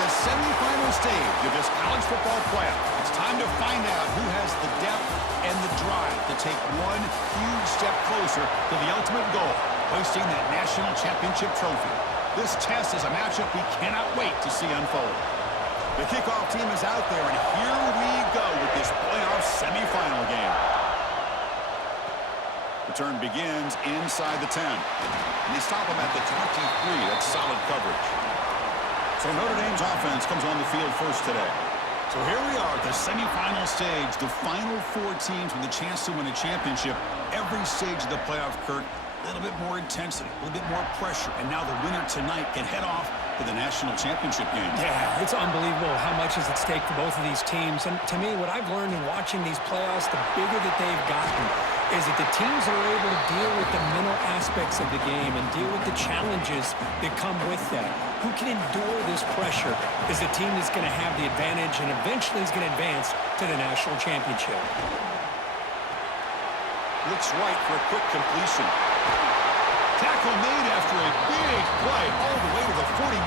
the semifinal stage of this college football playoff. It's time to find out who has the depth and the drive to take one huge step closer to the ultimate goal, hoisting that national championship trophy. This test is a matchup we cannot wait to see unfold. The kickoff team is out there, and here we go with this playoff semifinal game. The turn begins inside the 10. And they stop him at the 23. That's solid coverage. So Notre Dame's offense comes on the field first today. So here we are at the semifinal stage, the final four teams with a chance to win a championship. Every stage of the playoff, Kirk, a little bit more intensity, a little bit more pressure, and now the winner tonight can head off to the national championship game. Yeah, it's unbelievable how much is at stake for both of these teams. And to me, what I've learned in watching these playoffs, the bigger that they've gotten, is that the teams that are able to deal with the mental aspects of the game and deal with the challenges that come with that, who can endure this pressure, is the team that's going to have the advantage and eventually is going to advance to the national championship. Looks right for a quick completion. Tackle made after a big play all the way to the 41.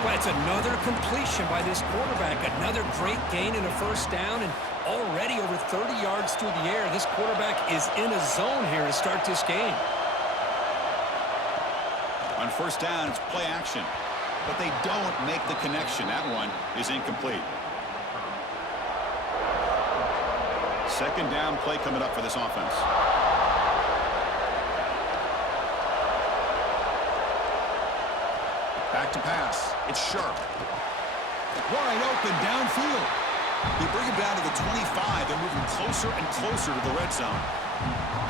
Well, it's another completion by this quarterback. Another great gain in a first down, and already over 30 yards through the air. This quarterback is in a zone here to start this game. On first down, it's play action. But they don't make the connection. That one is incomplete. Second down play coming up for this offense. Back to pass. It's sharp. Wide open downfield. They bring him down to the 25. They're moving closer and closer to the red zone.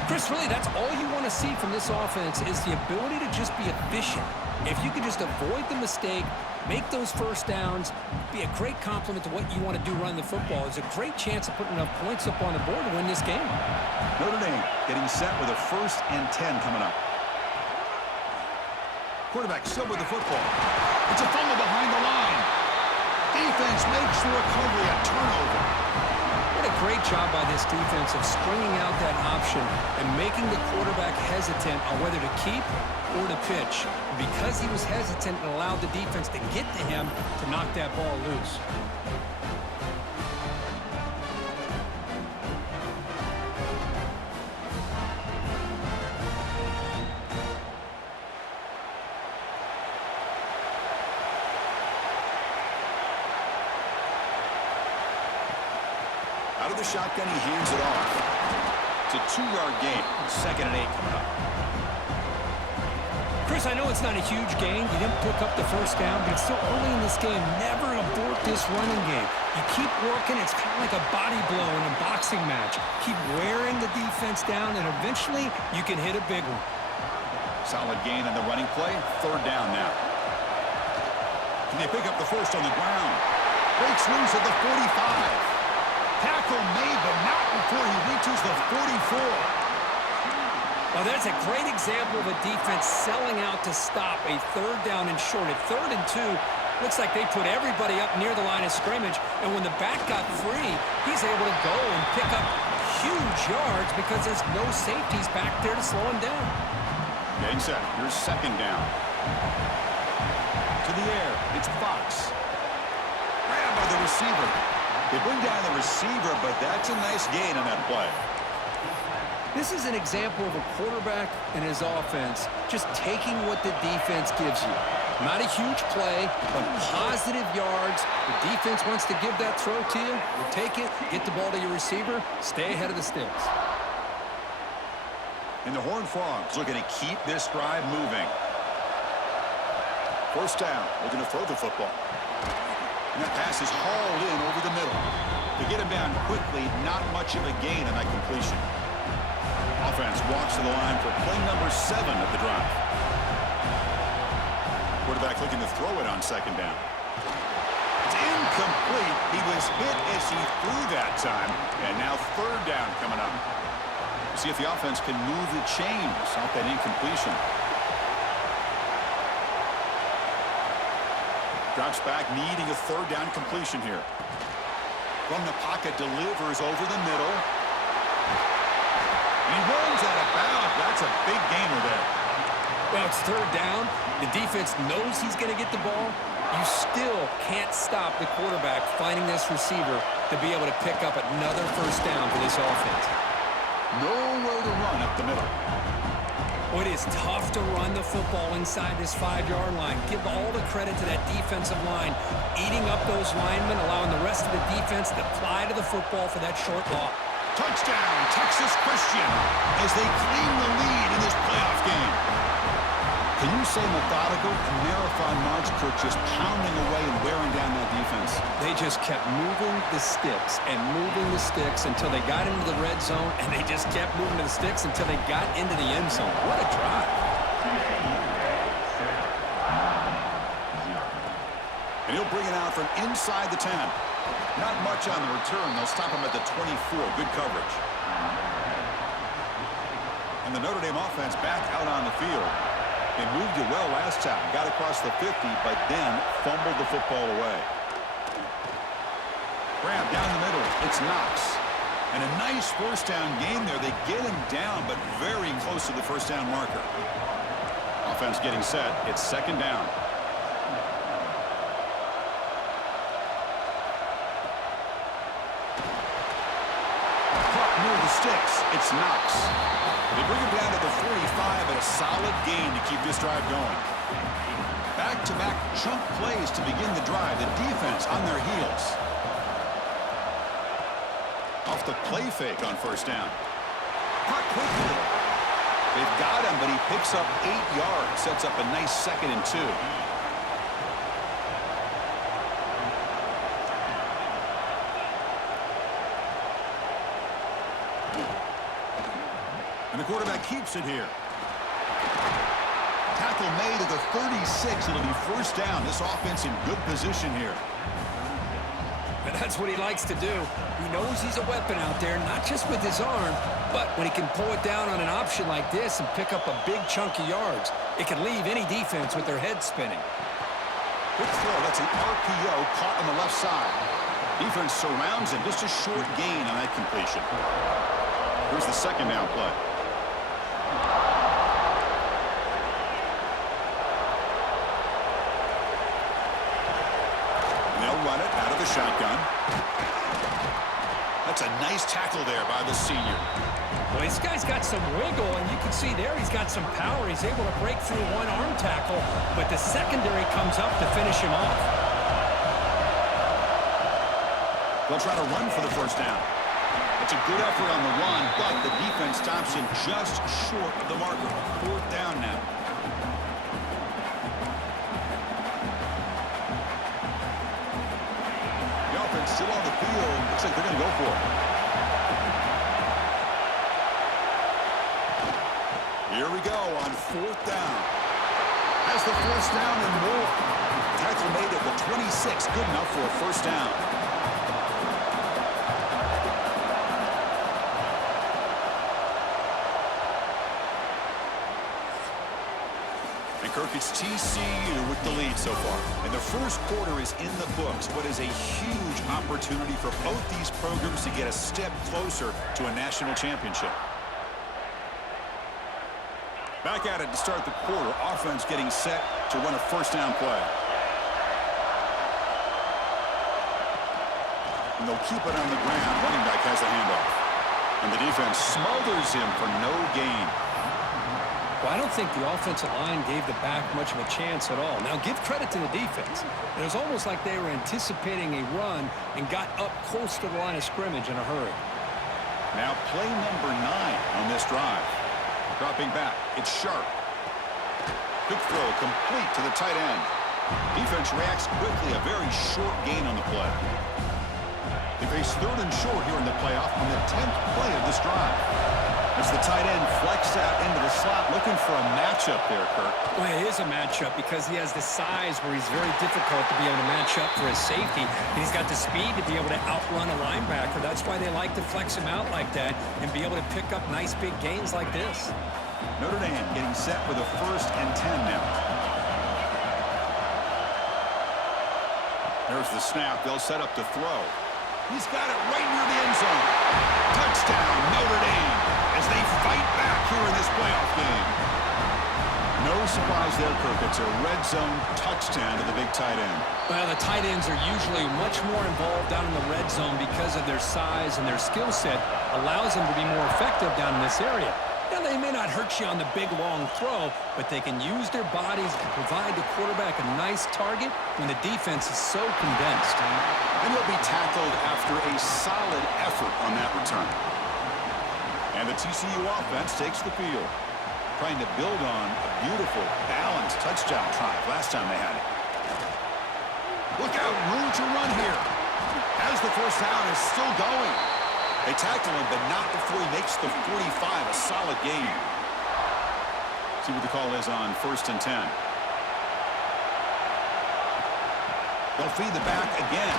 Chris, really, that's all you want to see from this offense is the ability to just be efficient. If you can just avoid the mistake, make those first downs, be a great compliment to what you want to do running the football. It's a great chance of putting enough points up on the board to win this game. Notre Dame getting set with a 1st and 10 coming up. Quarterback still with the football. It's a fumble behind the line. Defense makes the recovery, a turnover. What a great job by this defense of stringing out that option and making the quarterback hesitant on whether to keep or to pitch. Because he was hesitant and allowed the defense to get to him to knock that ball loose. Out of the shotgun, he hands it off. It's a 2-yard gain. 2nd and 8 coming up. Chris, I know it's not a huge gain. You didn't pick up the first down, but it's still early in this game. Never abort this running game. You keep working. It's kind of like a body blow in a boxing match. Keep wearing the defense down, and eventually you can hit a big one. Solid gain on the running play. 3rd down now. Can they pick up the first on the ground? Breaks loose at the 45. Tackle made, but not before he reaches the 44. Well, that's a great example of a defense selling out to stop a 3rd down and short. At 3rd and 2, looks like they put everybody up near the line of scrimmage, and when the back got free, he's able to go and pick up huge yards because there's no safeties back there to slow him down. Getting set. Here's 2nd down. To the air. It's Fox. Grabbed by the receiver. They bring down the receiver, but that's a nice gain on that play. This is an example of a quarterback and his offense just taking what the defense gives you. Not a huge play, but positive yards. The defense wants to give that throw to you. You take it, get the ball to your receiver, stay ahead of the sticks. And the Horned Frogs looking to keep this drive moving. 1st down, looking to throw the football. And that pass is hauled in over the middle. To get him down quickly, not much of a gain on that completion. Offense walks to the line for play number 7 of the drive. Quarterback looking to throw it on 2nd down. It's incomplete. He was hit as he threw that time. And now 3rd down coming up. We'll see if the offense can move the chains off that incompletion. Drops back, needing a 3rd down completion here. From the pocket, delivers over the middle. He runs out of bounds. That's a big gainer there. Well, it's 3rd down. The defense knows he's going to get the ball. You still can't stop the quarterback finding this receiver to be able to pick up another first down for this offense. Nowhere to run up the middle. Well, it is tough to run the football inside this 5-yard line. Give all the credit to that defensive line, eating up those linemen, allowing the rest of the defense to fly to the football for that short loss. Touchdown, Texas Christian, as they claim the lead in this playoff game. Can you say methodical? A marathon march, Kirk, just pounding away and wearing down that defense. They just kept moving the sticks and moving the sticks until they got into the red zone, and they just kept moving the sticks until they got into the end zone. What a drive. And he'll bring it out from inside the 10. Not much on the return. They'll stop him at the 24. Good coverage. And the Notre Dame offense back out on the field. They moved it well last time. Got across the 50, but then fumbled the football away. Grab down the middle. It's Knox. And a nice first down game there. They get him down, but very close to the first down marker. Offense getting set. It's second down. Near the sticks, it's Knox. They bring him down to the 45 at a solid gain to keep this drive going. Back-to-back chunk plays to begin the drive. The defense on their heels. Off the play fake on first down. Caught quickly. They've got him, but he picks up 8 yards. Sets up a nice 2nd and 2. And the quarterback keeps it here. Tackle made at the 36. It'll be first down. This offense in good position here. And that's what he likes to do. He knows he's a weapon out there, not just with his arm, but when he can pull it down on an option like this and pick up a big chunk of yards, it can leave any defense with their head spinning. Quick throw. That's an RPO caught on the left side. Defense surrounds him. Just a short gain on that completion. Here's the second down play. Run it out of the shotgun. That's a nice tackle there by the senior. Well, this guy's got some wiggle, and you can see there he's got some power. He's able to break through one arm tackle, but the secondary comes up to finish him off. They'll try to run for the first down. It's a good effort on the run, but the defense stops him just short of the marker. Fourth down now. Still on the field. Looks like they're going to go for it. Here we go on fourth down. Has the first down and more. Tackle made at the 26. Good enough for a first down. Kirk, it's TCU with the lead so far. And the first quarter is in the books. What is a huge opportunity for both these programs to get a step closer to a national championship. Back at it to start the quarter. Offense getting set to run a first down play. And they'll keep it on the ground. Running back has the handoff. And the defense smothers him for no gain. Well, I don't think the offensive line gave the back much of a chance at all. Now, give credit to the defense. It was almost like they were anticipating a run and got up close to the line of scrimmage in a hurry. Now play number 9 on this drive. Dropping back, it's Sharp. Quick throw complete to the tight end. Defense reacts quickly, a very short gain on the play. They face third and short here in the playoff on the 10th play of this drive. As the tight end flexed out into the slot, looking for a matchup there, Kirk. Well, it is a matchup because he has the size where he's very difficult to be able to match up for his safety. And he's got the speed to be able to outrun a linebacker. That's why they like to flex him out like that and be able to pick up nice big gains like this. Notre Dame getting set with a 1st and 10 now. There's the snap. They'll set up to throw. He's got it right near the end zone. Touchdown, Notre Dame, as they fight back here in this playoff game. No surprise there, Kirk. It's a red zone touchdown to the big tight end. Well, the tight ends are usually much more involved down in the red zone because of their size and their skill set allows them to be more effective down in this area. Now, they may not hurt you on the big, long throw, but they can use their bodies to provide the quarterback a nice target when the defense is so condensed. And he'll be tackled after a solid effort on that return. And the TCU offense takes the field, trying to build on a beautiful, balanced touchdown drive last time they had it. Look out, room to run here. As the first down is still going. They tackle him, but not before he makes the 45, a solid gain. See what the call is on 1st and 10. They'll feed the back again.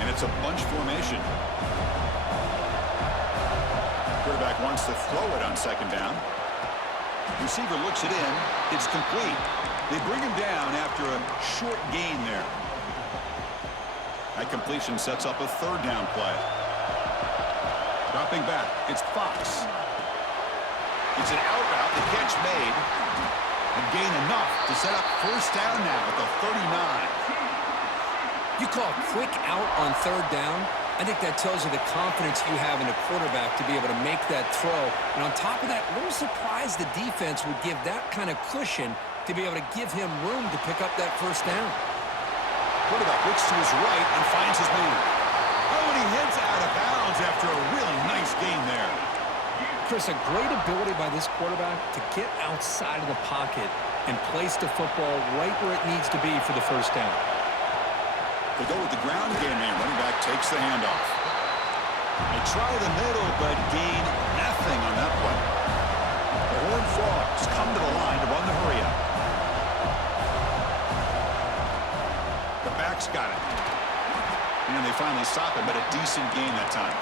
And it's a bunch formation. Quarterback wants to throw it on 2nd down. Receiver looks it in. It's complete. They bring him down after a short gain there. That completion sets up a 3rd down play. Dropping back, it's Fox. It's an out route, the catch made. And gain enough to set up 1st down now at the 39. You call a quick out on 3rd down. I think that tells you the confidence you have in a quarterback to be able to make that throw. And on top of that, a little surprised the defense would give that kind of cushion to be able to give him room to pick up that 1st down. Quarterback looks to his right and finds his man. Oh, and he heads out of bounds after a really nice gain there. Chris, a great ability by this quarterback to get outside of the pocket and place the football right where it needs to be for the 1st down. They go with the ground game here. Running back takes the handoff. They try the middle, but gain nothing on that play. The Horned Frogs come to the line to run the hurry up. The back's got it. And they finally stop him, but a decent gain that time.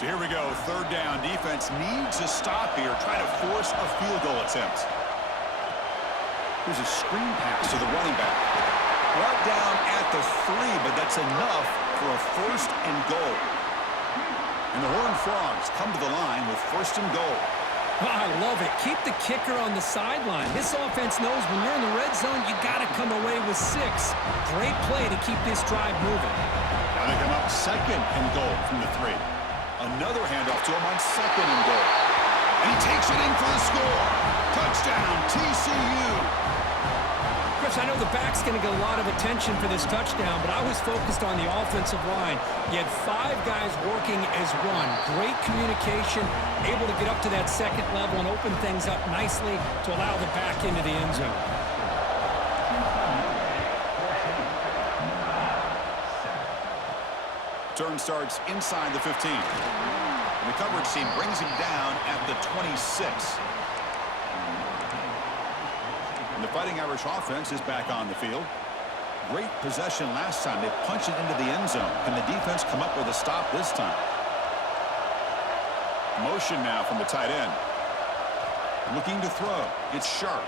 So here we go, 3rd down. Defense needs a stop here, trying to force a field goal attempt. Here's a screen pass to the running back. Brought down at the 3, but that's enough for a 1st and goal. And the Horned Frogs come to the line with 1st and goal. Oh, I love it. Keep the kicker on the sideline. This offense knows when you're in the red zone, you got to come away with 6. Great play to keep this drive moving. Now they come up 2nd and goal from the 3. Another handoff to him on 2nd and goal. And he takes it in for the score. Touchdown, TCU. Chris, I know the back's going to get a lot of attention for this touchdown, but I was focused on the offensive line. You had 5 guys working as one. Great communication, able to get up to that 2nd level and open things up nicely to allow the back into the end zone. Turn starts inside the 15. And the coverage team brings him down at the 26. And the Fighting Irish offense is back on the field. Great possession last time. They punched it into the end zone. Can the defense come up with a stop this time? Motion now from the tight end. Looking to throw. It's Sharp.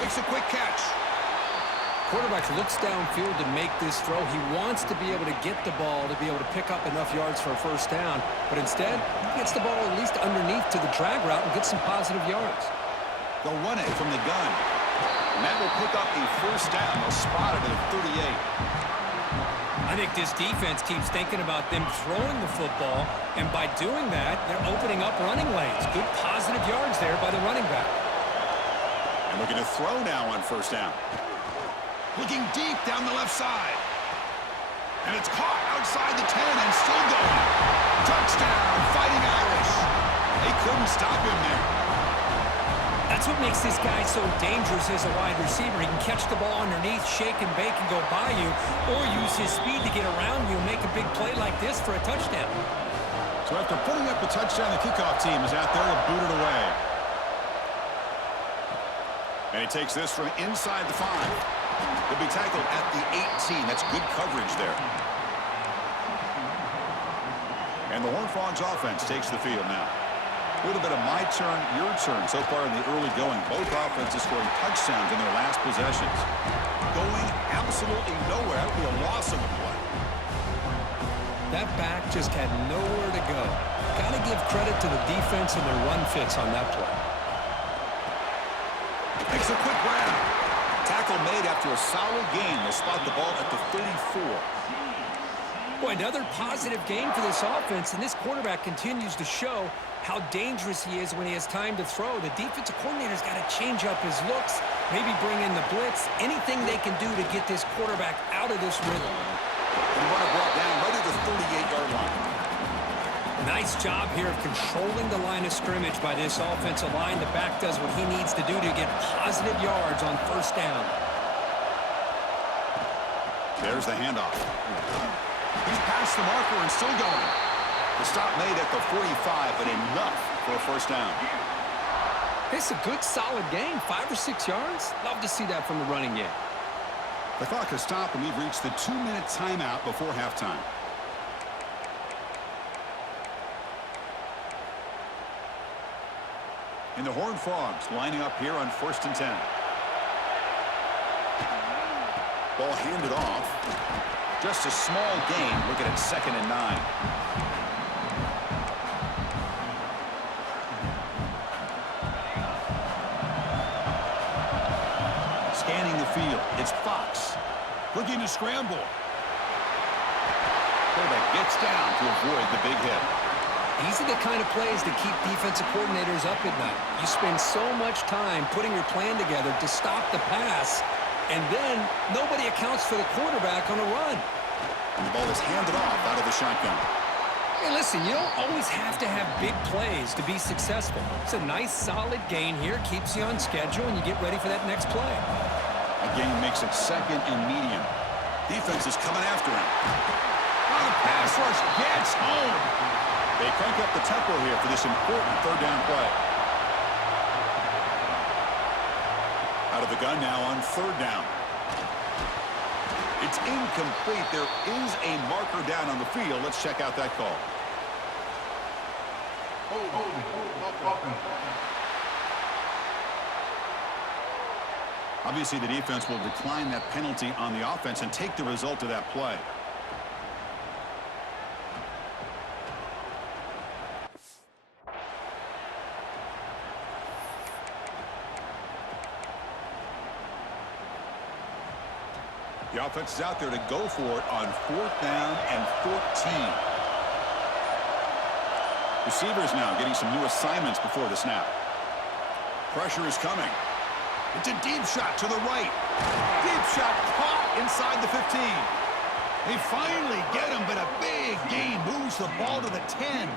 Makes a quick catch. Quarterback looks downfield to make this throw. He wants to be able to get the ball to be able to pick up enough yards for a 1st down. But instead, he gets the ball at least underneath to the drag route and gets some positive yards. They'll run it from the gun. And that will pick up a 1st down. They'll spot it at 38. I think this defense keeps thinking about them throwing the football, and by doing that, they're opening up running lanes. Good positive yards there by the running back. And looking to throw now on 1st down. Looking deep down the left side. And it's caught outside the 10 and still going. Touchdown, Fighting Irish. They couldn't stop him there. That's what makes this guy so dangerous as a wide receiver. He can catch the ball underneath, shake and bake and go by you, or use his speed to get around you and make a big play like this for a touchdown. So after putting up the touchdown, the kickoff team is out there to boot it away. And he takes this from inside the 5. He'll be tackled at the 18. That's good coverage there. And the Horned Frogs offense takes the field now. A little bit of my turn, your turn so far in the early going. Both offenses scoring touchdowns in their last possessions. Going absolutely nowhere. That would be a loss of the play. That back just had nowhere to go. Got to give credit to the defense and their run fits on that play. Makes a quick grab. Tackle made after a solid gain. They'll spot the ball at the 34. Boy, another positive game for this offense, and this quarterback continues to show how dangerous he is when he has time to throw. The defensive coordinator's got to change up his looks, maybe bring in the blitz, anything they can do to get this quarterback out of this rhythm. And the runner brought down right at the 38-yard line. Nice job here of controlling the line of scrimmage by this offensive line. The back does what he needs to do to get positive yards on first down. There's the handoff. He's past the marker and still going. The stop made at the 45, but enough for a first down. It's a good, solid game. 5 or 6 yards. Love to see that from the running game. The clock has stopped, and we've reached the 2-minute timeout before halftime. And the Horned Frogs lining up here on 1st and 10. Ball handed off. Just a small gain. Looking at 2nd and 9. Scanning the field. It's Fox. Looking to scramble. Quarterback gets down to avoid the big hit. These are the kind of plays that keep defensive coordinators up at night. You spend so much time putting your plan together to stop the pass, and then nobody accounts for the quarterback on a run. And the ball is handed off out of the shotgun. Hey, listen, you don't always have to have big plays to be successful. It's a nice, solid gain here. Keeps you on schedule, and you get ready for that next play. A gain makes it 2nd and medium. Defense is coming after him. Oh, the pass rush gets home. They crank up the tempo here for this important 3rd down play. Out of the gun now on 3rd down. It's incomplete. There is a marker down on the field. Let's check out that call. Obviously, the defense will decline that penalty on the offense and take the result of that play. The offense is out there to go for it on 4th down and 14. Receivers now getting some new assignments before the snap. Pressure is coming. It's a deep shot to the right. Deep shot caught inside the 15. They finally get him, but a big gain moves the ball to the 10.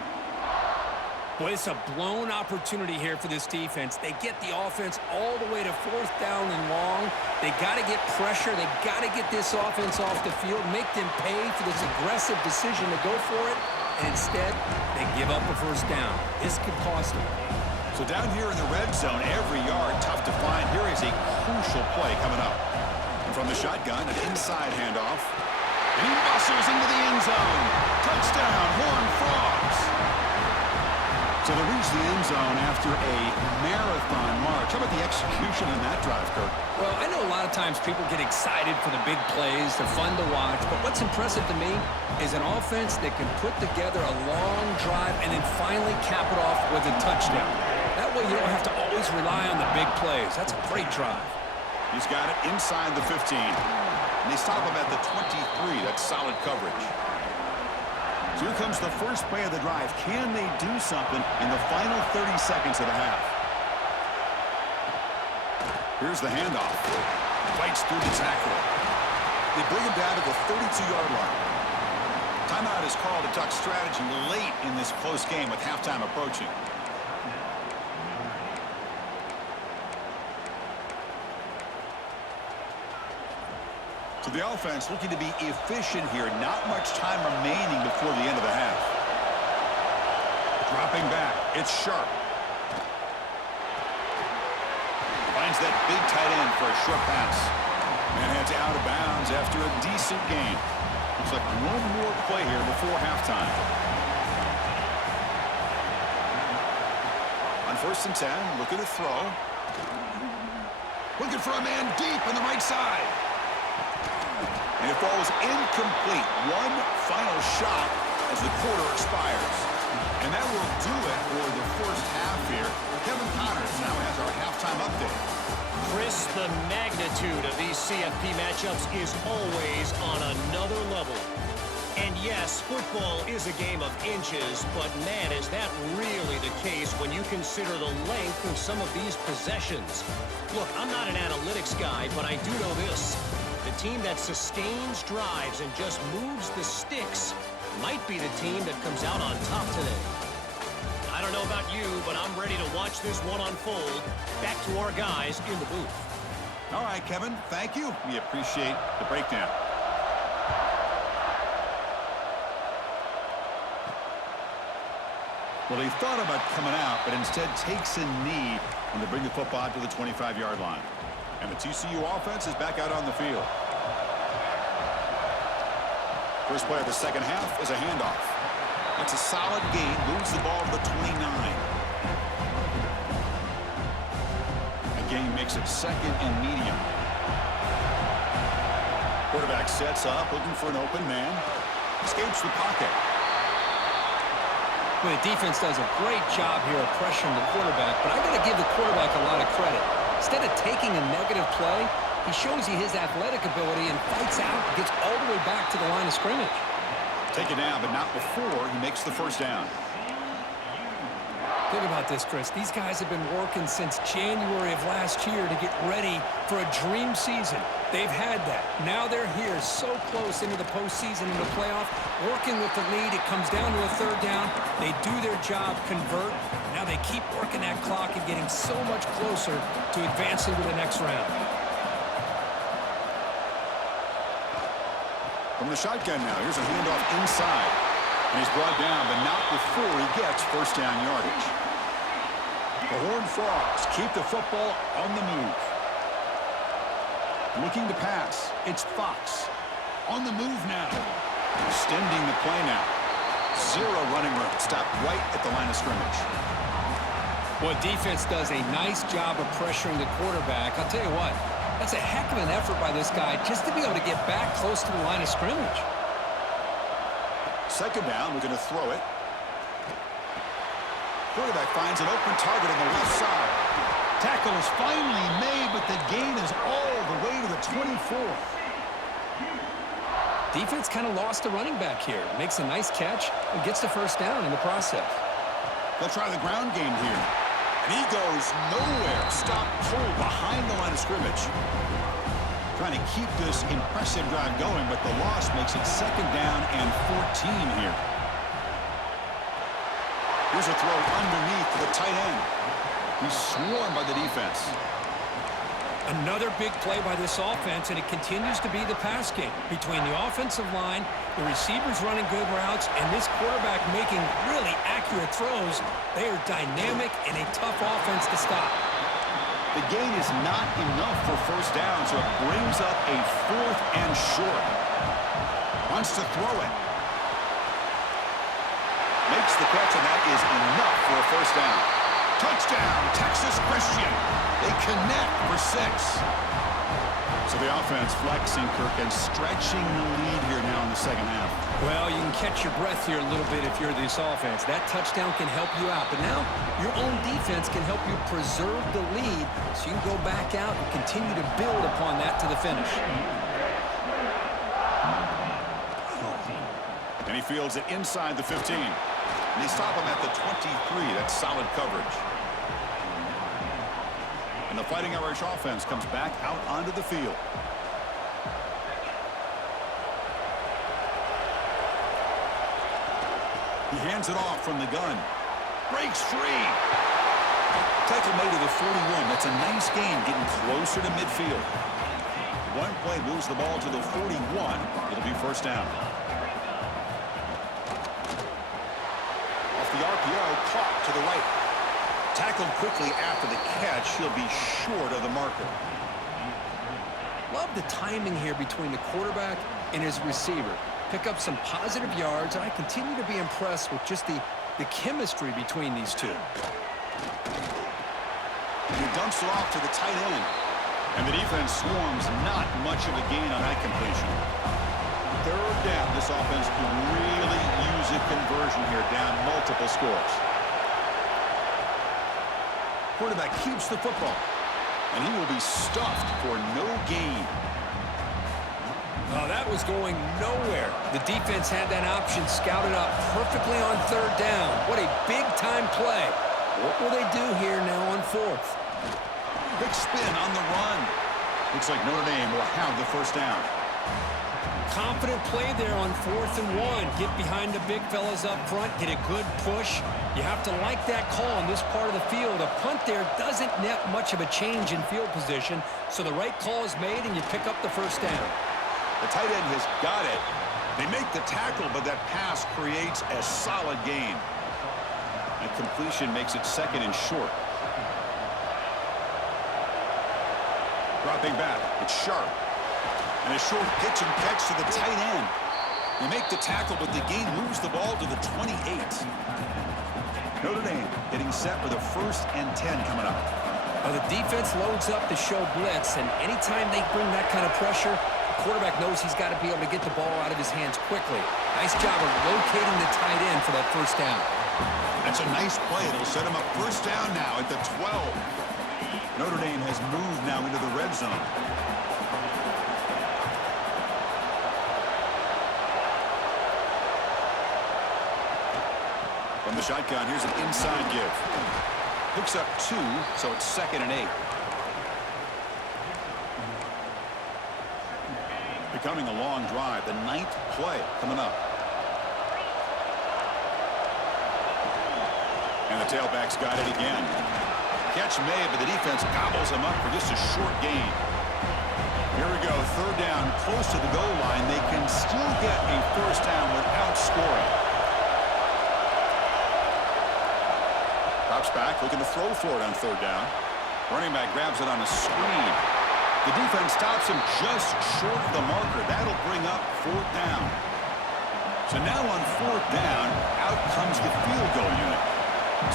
Boy, it's a blown opportunity here for this defense. They get the offense all the way to 4th down and long. They got to get pressure. They got to get this offense off the field, make them pay for this aggressive decision to go for it. And instead, they give up a first down. This could cost them. So down here in the red zone, every yard tough to find. Here is a crucial play coming up. And from the shotgun, an inside handoff. And he muscles into the end zone. Touchdown, Horned Frogs. So they reach the end zone after a marathon march. How about the execution in that drive, Kirk? Well, I know a lot of times people get excited for the big plays. They're fun to watch. But what's impressive to me is an offense that can put together a long drive and then finally cap it off with a touchdown. That way you don't have to always rely on the big plays. That's a great drive. He's got it inside the 15. And they stop him at the 23. That's solid coverage. So here comes the first play of the drive. Can they do something in the final 30 seconds of the half? Here's the handoff. Fights through the tackle. They bring him down to the 32-yard line. Timeout is called to talk strategy late in this close game with halftime approaching. So the offense looking to be efficient here. Not much time remaining before the end of the half. Dropping back. It's Sharp. Finds that big tight end for a short pass. And heads out of bounds after a decent gain. Looks like one more play here before halftime. On 1st and 10, looking to throw. Looking for a man deep on the right side. And it falls incomplete. One final shot as the quarter expires. And that will do it for the first half here. Kevin Connors now has our halftime update. Chris, the magnitude of these CFP matchups is always on another level. And yes, football is a game of inches, but man, is that really the case when you consider the length of some of these possessions. Look, I'm not an analytics guy, but I do know this. The team that sustains drives and just moves the sticks might be the team that comes out on top today. I don't know about you, but I'm ready to watch this one unfold. Back to our guys in the booth. All right, Kevin, thank you. We appreciate the breakdown. Well, they thought about coming out, but instead takes a knee when they bring the football to the 25-yard line. And the TCU offense is back out on the field. First play of the second half is a handoff. That's a solid gain, moves the ball to the 29. Again, makes it second and medium. Quarterback sets up, looking for an open man. Escapes the pocket. Well, the defense does a great job here of pressuring the quarterback, but I got to give the quarterback a lot of credit. Instead of taking a negative play, he shows you his athletic ability and fights out and gets all the way back to the line of scrimmage. Take it down, but not before he makes the first down. Think about this, Chris. These guys have been working since January of last year to get ready for a dream season. They've had that. Now they're here so close into the postseason and the playoff, working with the lead. It comes down to a third down. They do their job, convert. Now they keep working that clock and getting so much closer to advancing to the next round. From the shotgun now, here's a handoff inside. And he's brought down, but not before he gets first down yardage. The Horned Frogs keep the football on the move. Looking to pass. It's Fox. On the move now. Extending the play now. Zero running room. Stop right at the line of scrimmage. Well, defense does a nice job of pressuring the quarterback. I'll tell you what, that's a heck of an effort by this guy just to be able to get back close to the line of scrimmage. Second down, we're going to throw it. Quarterback finds an open target on the left side. Tackle is finally made, but the gain is all the way to the 24. Defense kind of lost the running back here. Makes a nice catch and gets the first down in the process. They'll try the ground game here. And he goes nowhere. Stop cold behind the line of scrimmage. Trying to keep this impressive drive going, but the loss makes it second down and 14 here. Here's a throw underneath to the tight end. He's swarmed by the defense. Another big play by this offense, and it continues to be the pass game. Between the offensive line, the receivers running good routes, and this quarterback making really accurate throws, they are dynamic and a tough offense to stop. The gain is not enough for first down, so it brings up a fourth and short. Wants to throw it. Makes the catch, and that is enough for a first down. Touchdown, Texas Christian. They connect for 6. So the offense flexing, Kirk, and stretching the lead here now in the second half. Well, you can catch your breath here a little bit if you're this offense. That touchdown can help you out. But now your own defense can help you preserve the lead so you can go back out and continue to build upon that to the finish. And he fields it inside the 15. And they stop him at the 23. That's solid coverage. And the Fighting Irish offense comes back out onto the field. He hands it off from the gun. Breaks free. Tackle made to the 41. That's a nice gain, getting closer to midfield. One play moves the ball to the 41. It'll be first down. Off the RPO, caught to the right. Tackled quickly after the catch. He'll be short of the marker. Love the timing here between the quarterback and his receiver. Pick up some positive yards, and I continue to be impressed with just the chemistry between these two. He dumps it off to the tight end. And the defense swarms, not much of a gain on that completion. Third down, this offense can really use a conversion here, down multiple scores. Quarterback keeps the football, and he will be stuffed for no gain. Oh, that was going nowhere. The defense had that option scouted up perfectly on third down. What a big-time play. What will they do here now on fourth? Big spin on the run. Looks like Notre Dame will have the first down. Confident play there on 4th and 1. Get behind the big fellas up front. Get a good push. You have to like that call on this part of the field. A punt there doesn't net much of a change in field position, so the right call is made and you pick up the first down. The tight end has got it. They make the tackle, but that pass creates a solid gain. That completion makes it 2nd and short. Dropping back, it's Sharp. And a short pitch and catch to the tight end. They make the tackle, but the gain moves the ball to the 28. Notre Dame getting set for the 1st and 10 coming up. Well, the defense loads up to show blitz, and anytime they bring that kind of pressure, the quarterback knows he's got to be able to get the ball out of his hands quickly. Nice job of locating the tight end for that first down. That's a nice play. It'll set him up first down now at the 12. Notre Dame has moved now into the red zone. From the shotgun, here's an inside give. Picks up 2, so it's 2nd and 8. Becoming a long drive, the 9th play coming up. And the tailback's got it again. Catch made, but the defense gobbles him up for just a short gain. Here we go, 3rd down, close to the goal line. They can still get a first down without scoring. Drops back, looking to throw for it on 3rd down. Running back grabs it on a screen. The defense stops him just short of the marker. That'll bring up 4th down. So now on 4th down, out comes the field goal unit.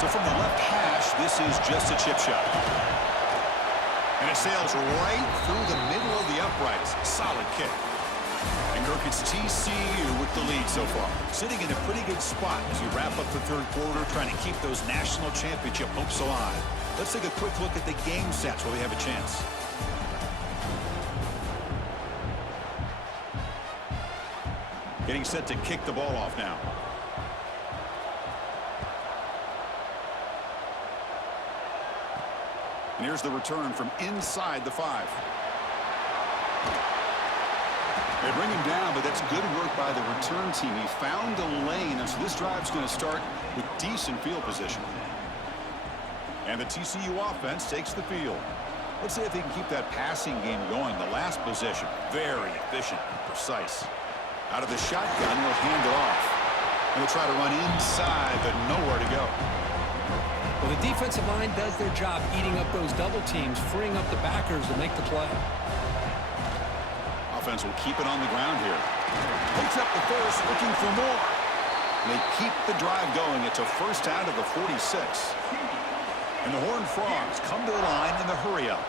So from the left hash, this is just a chip shot. And it sails right through the middle of the uprights. Solid kick. And Kirk, it's TCU with the lead so far. Sitting in a pretty good spot as we wrap up the 3rd quarter, trying to keep those national championship hopes alive. Let's take a quick look at the game sets while we have a chance. Getting set to kick the ball off now. And here's the return from inside the 5. They bring him down, but that's good work by the return team. He found the lane, and so this drive's going to start with decent field position. And the TCU offense takes the field. Let's see if they can keep that passing game going. The last possession, very efficient and precise. Out of the shotgun, he'll hand it off. And they'll try to run inside, but nowhere to go. Well, the defensive line does their job eating up those double teams, freeing up the backers to make the play. Offense will keep it on the ground here. Picks up the first, looking for more. And they keep the drive going. It's a first down to the 46. And the Horned Frogs come to the line in the hurry-up.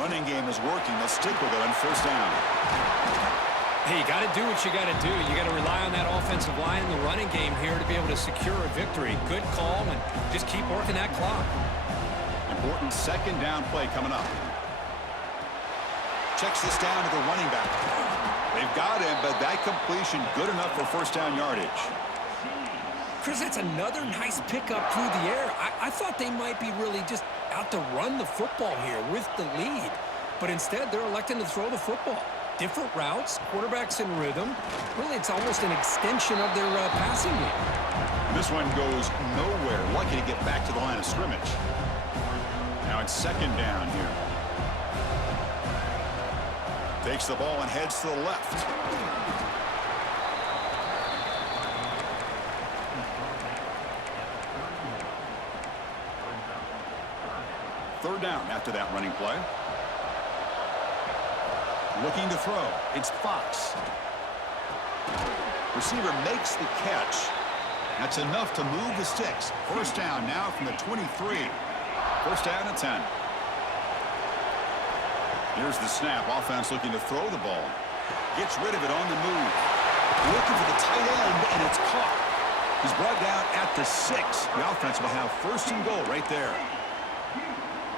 Running game is working. They'll stick with it on first down. Hey, you got to do what you got to do. You got to rely on that offensive line in the running game here to be able to secure a victory. Good call, and just keep working that clock. Important 2nd down play coming up. Checks this down to the running back. They've got him, but that completion good enough for first down yardage. Chris, that's another nice pickup through the air. I thought they might be really just out to run the football here with the lead. But instead, they're electing to throw the football. Different routes, quarterbacks in rhythm. Really, it's almost an extension of their passing game. This one goes nowhere. Lucky to get back to the line of scrimmage. Now it's 2nd down here. Takes the ball and heads to the left. Third down after that running play. Looking to throw. It's Fox. Receiver makes the catch. That's enough to move the sticks. First down now from the 23. First down and 10. Here's the snap. Offense looking to throw the ball. Gets rid of it on the move. Looking for the tight end, and it's caught. He's brought down at the 6. The offense will have first and goal right there.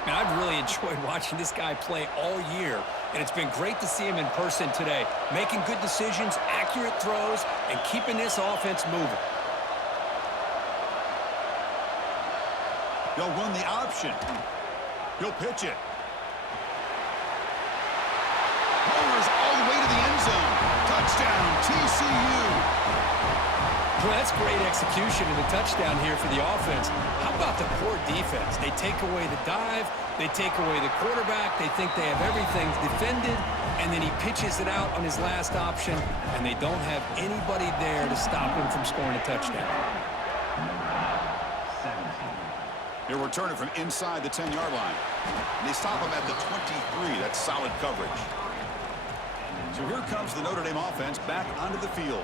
Man, I've really enjoyed watching this guy play all year, and it's been great to see him in person today, making good decisions, accurate throws, and keeping this offense moving. They'll run the option. He'll pitch it. Mowers all the way to the end zone. Touchdown, TCU. Well, that's great execution in the touchdown here for the offense. How about the poor defense? They take away the dive, they take away the quarterback, they think they have everything defended, and then he pitches it out on his last option, and they don't have anybody there to stop him from scoring a touchdown. He'll return it from inside the 10-yard line. And they stop him at the 23. That's solid coverage. So here comes the Notre Dame offense back onto the field.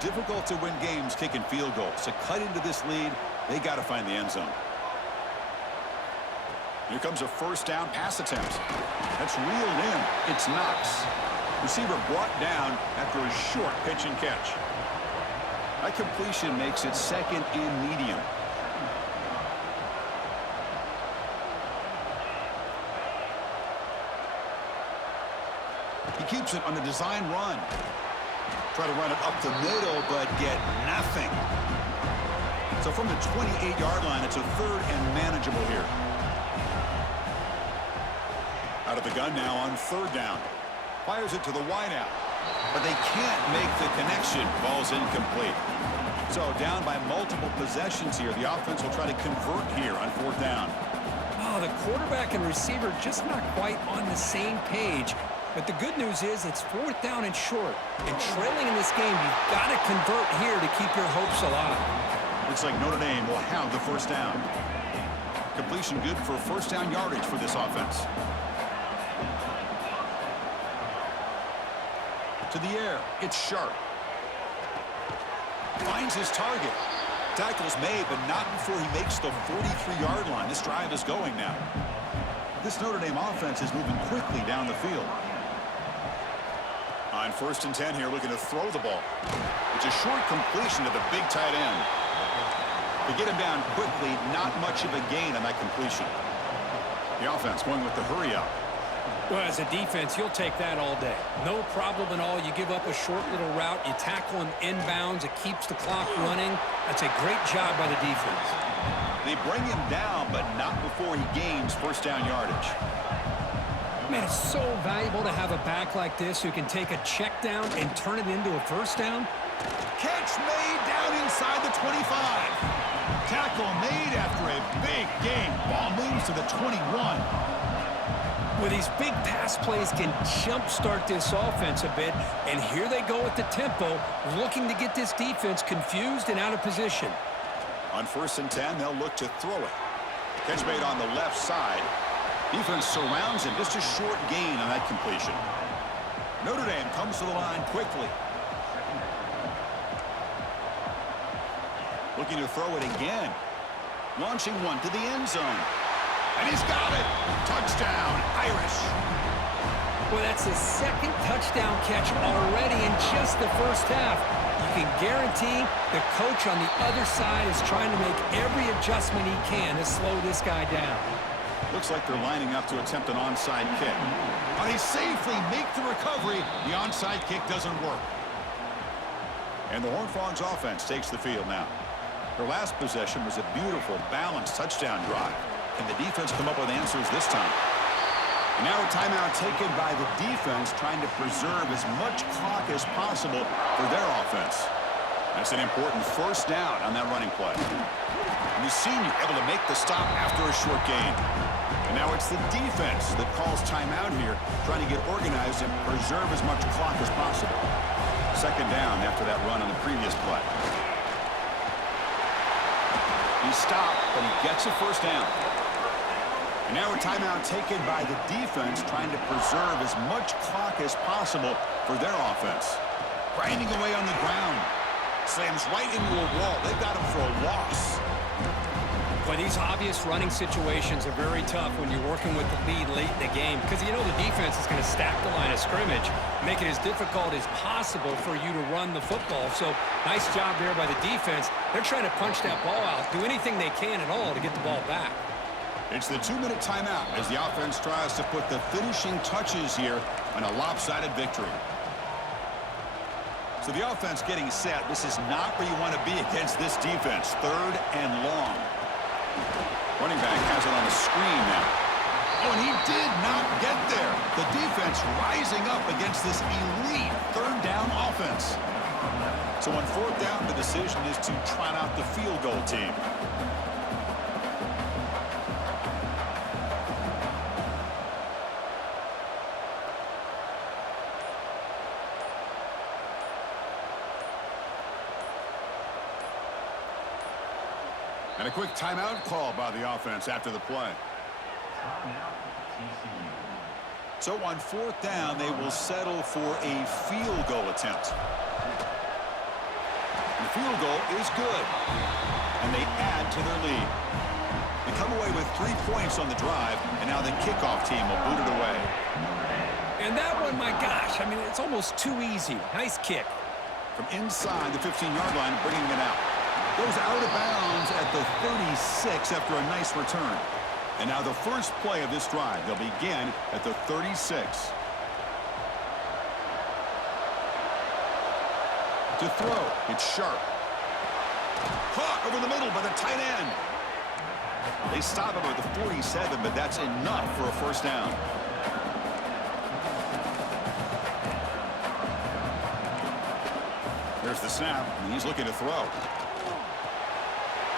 Difficult to win games kicking field goals. To cut into this lead, they got to find the end zone. Here comes a first down pass attempt. That's reeled in. It's Knox. Receiver brought down after a short pitch and catch. That completion makes it second and medium. He keeps it on the design run. Try to run it up the middle, but get nothing. So from the 28-yard line, it's a third and manageable here. Out of the gun now on third down. Fires it to the wideout. But they can't make the connection. Ball's incomplete. So down by multiple possessions here. The offense will try to convert here on fourth down. Oh, the quarterback and receiver just not quite on the same page. But the good news is it's fourth down and short. And trailing in this game, you've got to convert here to keep your hopes alive. Looks like Notre Dame will have the first down. Completion good for first down yardage for this offense. To the air, it's Sharp. Finds his target. Tackle's made, but not before he makes the 43-yard line. This drive is going now. This Notre Dame offense is moving quickly down the field. On first and 10 here, looking to throw the ball. It's a short completion to the big tight end. To get him down quickly, not much of a gain on that completion. The offense going with the hurry up. Well, as a defense, you'll take that all day. No problem at all. You give up a short little route. You tackle him inbounds. It keeps the clock running. That's a great job by the defense. They bring him down, but not before he gains first down yardage. Man, it's so valuable to have a back like this who can take a check down and turn it into a first down. Catch made down inside the 25. Tackle made after a big gain. Ball moves to the 21. Well, these big pass plays can jumpstart this offense a bit, and here they go at the tempo, looking to get this defense confused and out of position. On first and 10, they'll look to throw it. Catch made on the left side. Defense surrounds him. Just a short gain on that completion. Notre Dame comes to the line quickly. Looking to throw it again. Launching one to the end zone. And he's got it. Touchdown, Irish. Well, that's his second touchdown catch already in just the first half. You can guarantee the coach on the other side is trying to make every adjustment he can to slow this guy down. Looks like they're lining up to attempt an onside kick. But they safely make the recovery. The onside kick doesn't work. And the Horned Frogs offense takes the field now. Their last possession was a beautiful, balanced touchdown drive. Can the defense come up with answers this time? And now a timeout taken by the defense, trying to preserve as much clock as possible for their offense. That's an important first down on that running play. And the senior able to make the stop after a short gain. And now it's the defense that calls timeout here, trying to get organized and preserve as much clock as possible. Second down after that run on the previous play. He stopped, but he gets a first down. And now a timeout taken by the defense, trying to preserve as much clock as possible for their offense. Grinding away on the ground. Slams right into a wall. They've got him for a loss. Well, Boy, these obvious running situations are very tough when you're working with the lead late in the game because you know the defense is going to stack the line of scrimmage, make it as difficult as possible for you to run the football. So nice job there by the defense. They're trying to punch that ball out, do anything they can at all to get the ball back. It's the 2-minute timeout as the offense tries to put the finishing touches here on a lopsided victory. So the offense getting set. This is not where you want to be against this defense. 3rd and long. Running back has it on the screen now. Oh, and he did not get there. The defense rising up against this elite 3rd down offense. So on 4th down, the decision is to trot out the field goal team. And a quick timeout call by the offense after the play. So on 4th down, they will settle for a field goal attempt. And the field goal is good. And they add to their lead. They come away with 3 points on the drive, and now the kickoff team will boot it away. And that one, my gosh, I mean, it's almost too easy. Nice kick. From inside the 15-yard line, bringing it out. Goes out of bounds at the 36 after a nice return. And now the first play of this drive, they'll begin at the 36. To throw, it's Sharp. Caught over the middle by the tight end. They stop him at the 47, but that's enough for a first down. There's the snap, and he's looking to throw.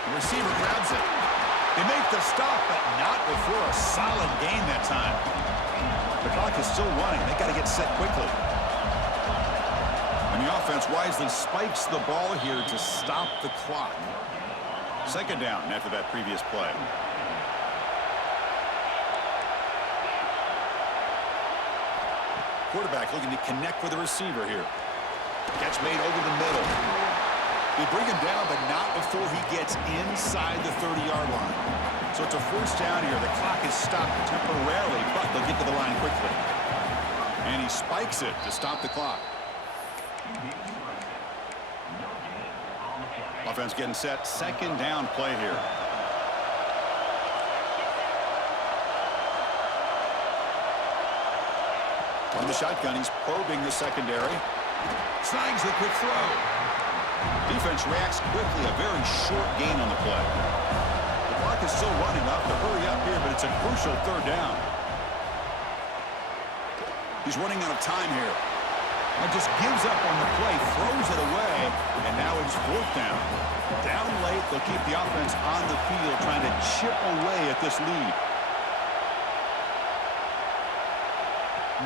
The receiver grabs it. They make the stop, but not before a solid gain that time. The clock is still running. They got to get set quickly. And the offense wisely spikes the ball here to stop the clock. 2nd down after that previous play. Quarterback looking to connect with the receiver here. Catch made over the middle. They bring him down, but not before he gets inside the 30-yard line. So it's a first down here. The clock is stopped temporarily, but they'll get to the line quickly. And he spikes it to stop the clock. Offense getting set. 2nd down play here. From the shotgun, he's probing the secondary. Snags the quick throw. Defense reacts quickly. A very short gain on the play. The clock is still running up to hurry up here, but it's a crucial 3rd down. He's running out of time here. And just gives up on the play, throws it away, and now it's 4th down. Down late, they'll keep the offense on the field, trying to chip away at this lead.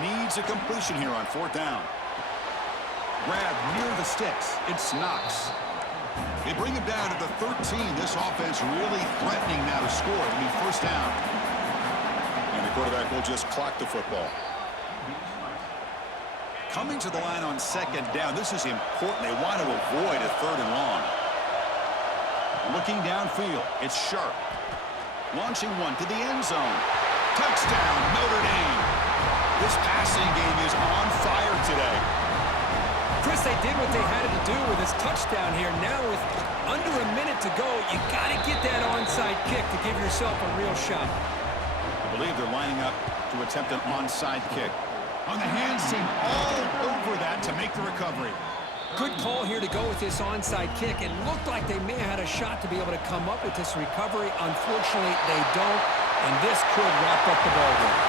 Needs a completion here on 4th down. Grab near the sticks. It's Knox. They bring him down to the 13. This offense really threatening now to score. It'll be first down. And the quarterback will just clock the football. Coming to the line on 2nd down. This is important. They want to avoid a 3rd and long. Looking downfield. It's Sharp. Launching one to the end zone. Touchdown, Notre Dame. This passing game is on fire today. Chris, they did what they had to do with this touchdown here. Now with under a minute to go, you got to get that onside kick to give yourself a real shot. I believe they're lining up to attempt an onside kick. On the hands team all over that to make the recovery. Good call here to go with this onside kick. It looked like they may have had a shot to be able to come up with this recovery. Unfortunately, they don't, and this could wrap up the ball game.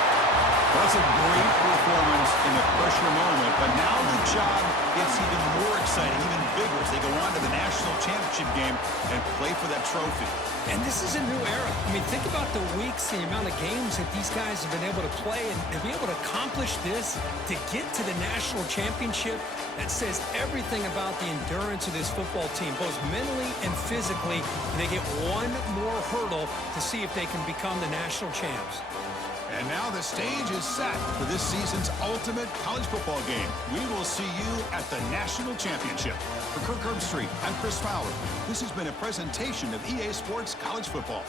That's a great performance in the pressure moment, but now the job gets even more exciting, even bigger as they go on to the national championship game and play for that trophy. And this is a new era. I mean, think about the weeks, the amount of games that these guys have been able to play, and to be able to accomplish this, to get to the national championship, that says everything about the endurance of this football team, both mentally and physically. They get one more hurdle to see if they can become the national champs. And now the stage is set for this season's ultimate college football game. We will see you at the National Championship. For Kirk Herbstreit, I'm Chris Fowler. This has been a presentation of EA Sports College Football.